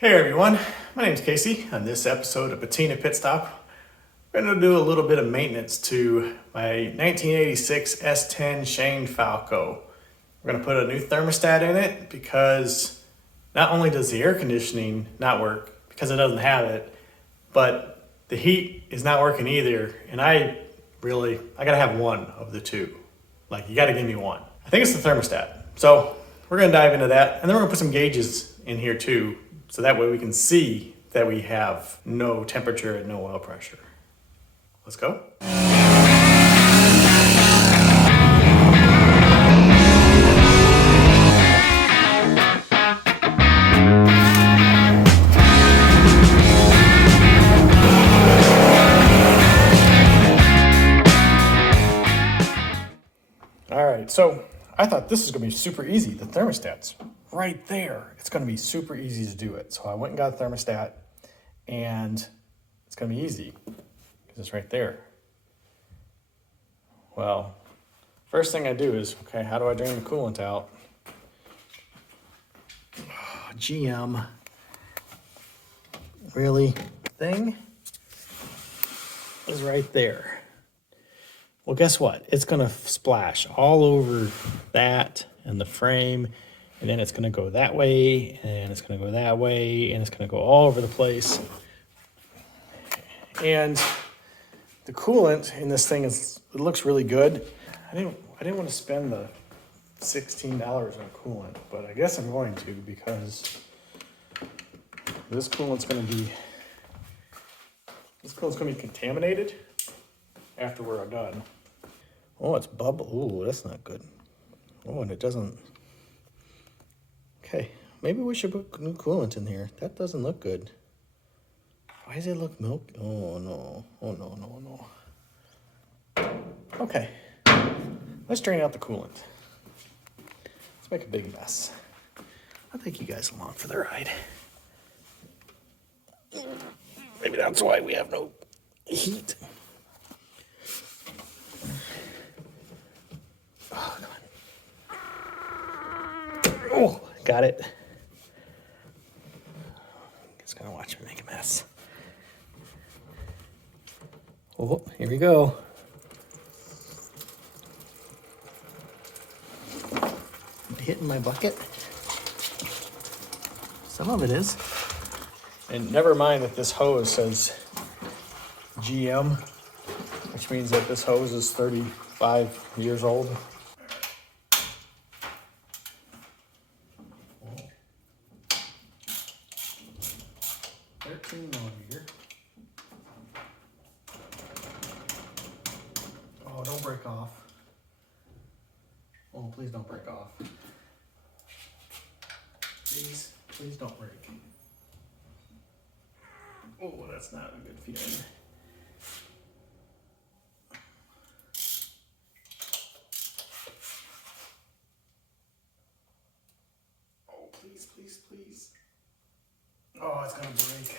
Hey everyone, my name is Casey. On this episode of Patina Pit Stop, we're going to do a little bit of maintenance to my 1986 S10 Shane Falco. We're going to put a new thermostat in it because not only does the air conditioning not work because it doesn't have it, but the heat is not working either. And I gotta have one of the two. Like, you gotta give me one. I think it's the thermostat. So we're gonna dive into that, and then we're gonna put some gauges in here too, so that way we can see that we have no temperature and no oil pressure. Let's go. All right, so I thought this was gonna be super easy. The thermostat's right there. It's gonna be super easy to do it. So I went and got a thermostat, and it's gonna be easy because it's right there. Well, first thing I do is, okay, how do I drain the coolant out? Oh, GM, really? Thing is right there. Well, guess what? It's gonna splash all over that and the frame, and then it's gonna go that way, and it's gonna go that way, and it's gonna go all over the place. And the coolant in this thing it looks really good. I didn't want to spend the $16 on coolant, but I guess I'm going to, because this coolant's gonna be contaminated after we're done. Oh, it's bubble. Ooh, that's not good. Oh, and it doesn't. Okay, maybe we should put new coolant in here. That doesn't look good. Why does it look milky? Oh no. Oh no. Okay, let's drain out the coolant. Let's make a big mess. I'll take you guys along for the ride. Maybe that's why we have no heat. Oh, come on. Oh, got it. Just gonna watch me make a mess. Oh, here we go. Hitting my bucket. Some of it is. And never mind that this hose says GM, which means that this hose is 35 years old. 13mm. Oh, don't break off. Oh, please don't break off. Please don't break. Oh, that's not a good feeling. Oh, please. Oh, it's gonna break.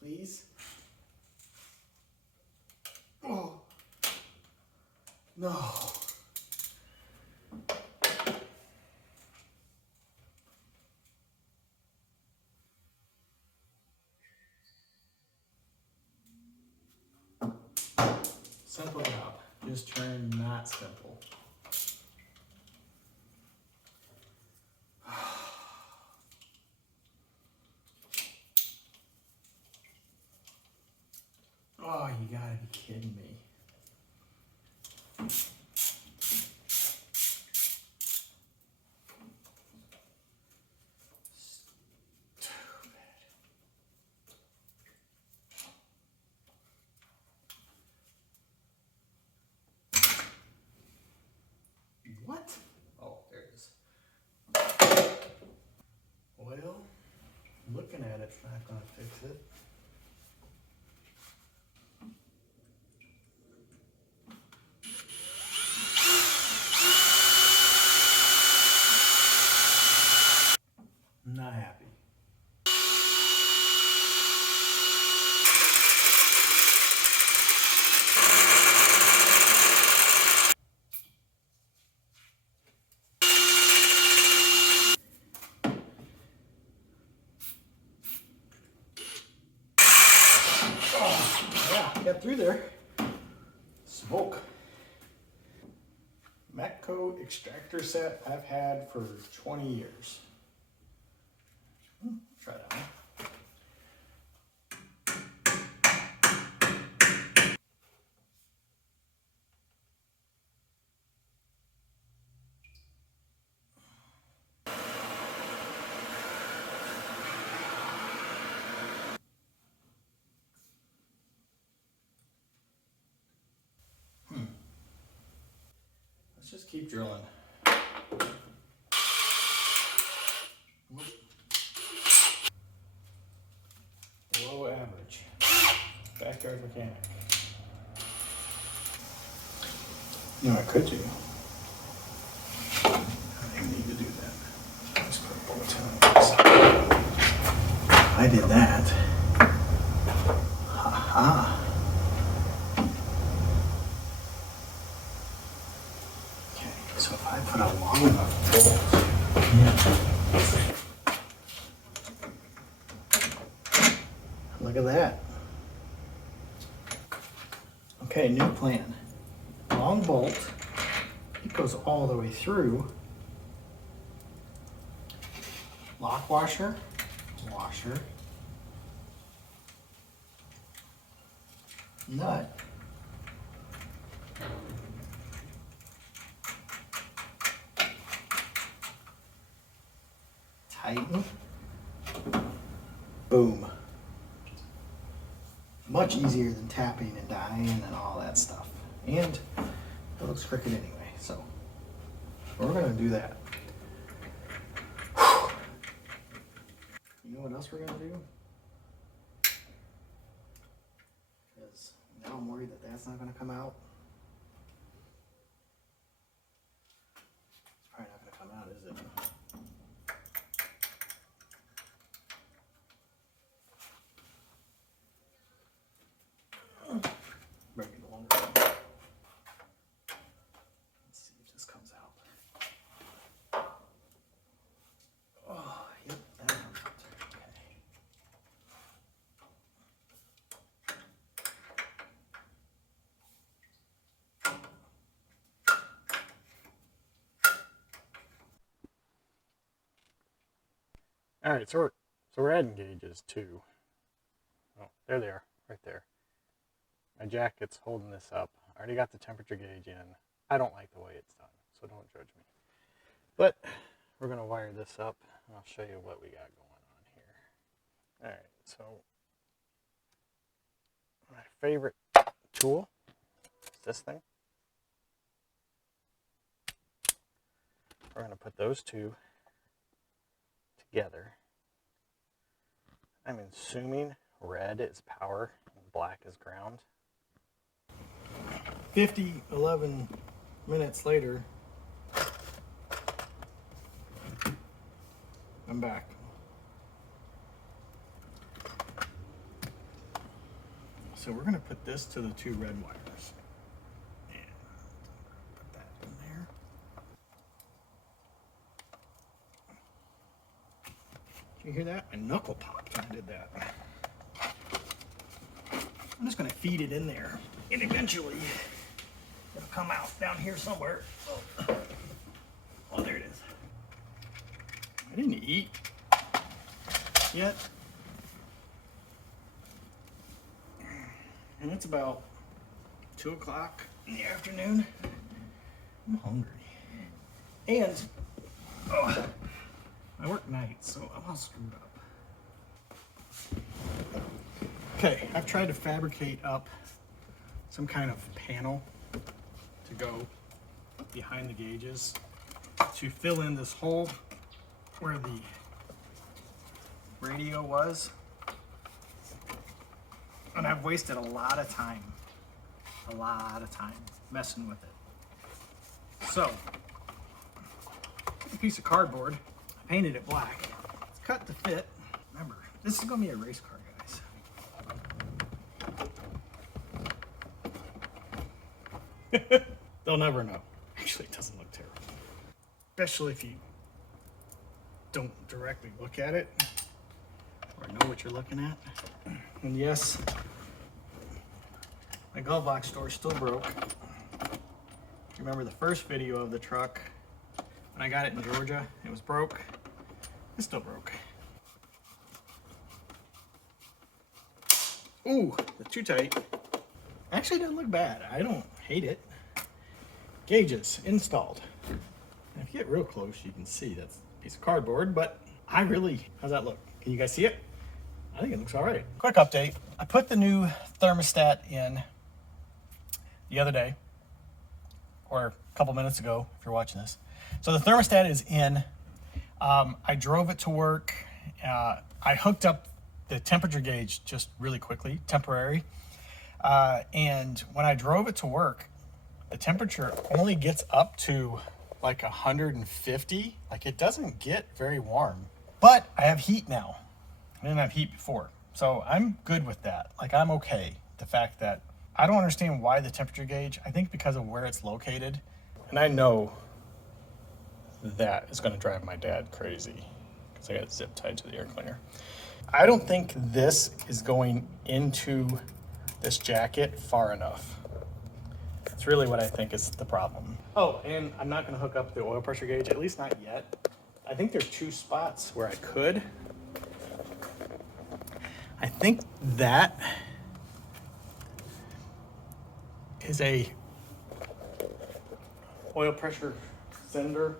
Please. Oh, no. Simple job. Just turn not simple. Oh, you gotta be kidding me. What? Oh, there it is. Well, looking at it's not gonna fix it. Not happy. got through there. Smoke. Matco extractor set I've had for 20 years. Try that one. Let's just keep drilling. Below average. Backyard mechanic. You know what I could do? I don't even need to do that. Just put a bolt on this. I did that. Ha-ha. Okay, so if I put a long enough bolt, look at that. Okay, new plan. Long bolt, it goes all the way through. Lock washer, washer, nut, tighten, boom. Much easier than tapping and dying and all that stuff. And it looks crooked anyway, so we're gonna do that. You know what else we're gonna do? Because now I'm worried that that's not gonna come out. It's probably not gonna come out, is it? Bring it longer. Let's see if this comes out. Oh, yep, that comes out. Okay. All right, so we're adding gauges too. Oh, there they are, right there. My jacket's holding this up. I already got the temperature gauge in. I don't like the way it's done, so don't judge me. But we're gonna wire this up, and I'll show you what we got going on here. All right, so my favorite tool is this thing. We're gonna put those two together. I'm assuming red is power and black is ground. 11 minutes later, I'm back. So we're gonna put this to the two red wires. And put that in there. Can you hear that? My knuckle popped when I did that. I'm just gonna feed it in there, and eventually it'll come out down here somewhere. Oh, there it is. I didn't eat yet. And it's about 2 o'clock in the afternoon. I'm hungry. And I work nights, so I'm all screwed up. Okay, I've tried to fabricate up some kind of panel to go behind the gauges to fill in this hole where the radio was. And I've wasted a lot of time messing with it. So, a piece of cardboard, I painted it black. It's cut to fit. Remember, this is gonna be a race car, guys. They'll never know. Actually, it doesn't look terrible. Especially if you don't directly look at it or know what you're looking at. And yes, My glove box door still broke. Remember the first video of the truck, when I got it in Georgia, it was broke. It's still broke. Ooh, that's too tight. Actually, it doesn't look bad. I don't hate it. Gauges installed. And if you get real close, you can see that's a piece of cardboard, but how's that look? Can you guys see it? I think it looks all right. Quick update. I put the new thermostat in the other day, or a couple minutes ago, if you're watching this. So the thermostat is in. I drove it to work. I hooked up the temperature gauge just really quickly, temporary. And when I drove it to work, the temperature only gets up to like 150. Like, it doesn't get very warm. But I have heat now. I didn't have heat before. So I'm good with that. Like, I'm okay. The fact that I don't understand why the temperature gauge, I think because of where it's located. And I know that is going to drive my dad crazy because I got it zip tied to the air cleaner. I don't think this is going into this jacket far enough. That's really what I think is the problem. Oh, and I'm not going to hook up the oil pressure gauge, at least not yet. I think there's 2 spots where I could. I think that is a oil pressure sender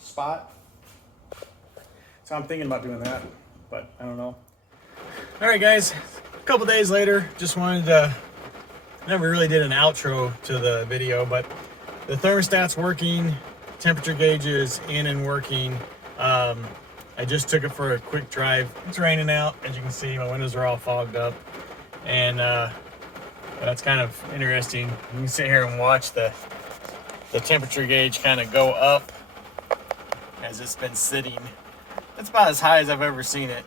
spot. So I'm thinking about doing that, but I don't know. All right, guys, a couple days later, just wanted to, never really did an outro to the video, but the thermostat's working, temperature gauge is in and working. I just took it for a quick drive. It's raining out, as you can see, my windows are all fogged up, and that's kind of interesting. You can sit here and watch the temperature gauge kind of go up as it's been sitting. It's about as high as I've ever seen it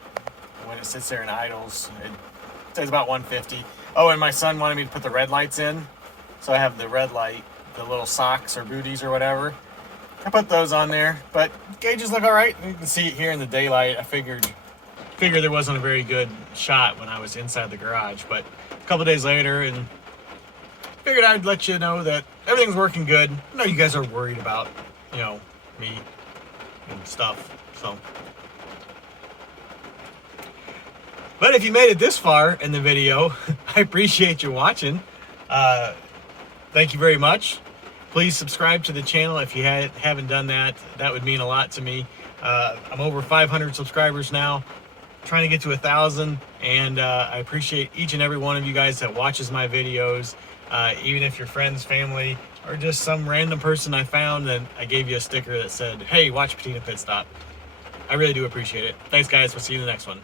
when it sits there and idles. It says about 150. Oh, and my son wanted me to put the red lights in, so I have the red light, the little socks or booties or whatever. I put those on there, but gauges look all right. You can see it here in the daylight. I figured there wasn't a very good shot when I was inside the garage, but a couple days later, and figured I'd let you know that everything's working good. I know you guys are worried about, me and stuff, so. But if you made it this far in the video, I appreciate you watching. Thank you very much. Please subscribe to the channel if you haven't done that. That would mean a lot to me. I'm over 500 subscribers now, trying to get to 1,000, and I appreciate each and every one of you guys that watches my videos. Even if your friends, family, or just some random person I found, and I gave you a sticker that said, hey, watch Patina Pit Stop. I really do appreciate it. Thanks, guys. We'll see you in the next one.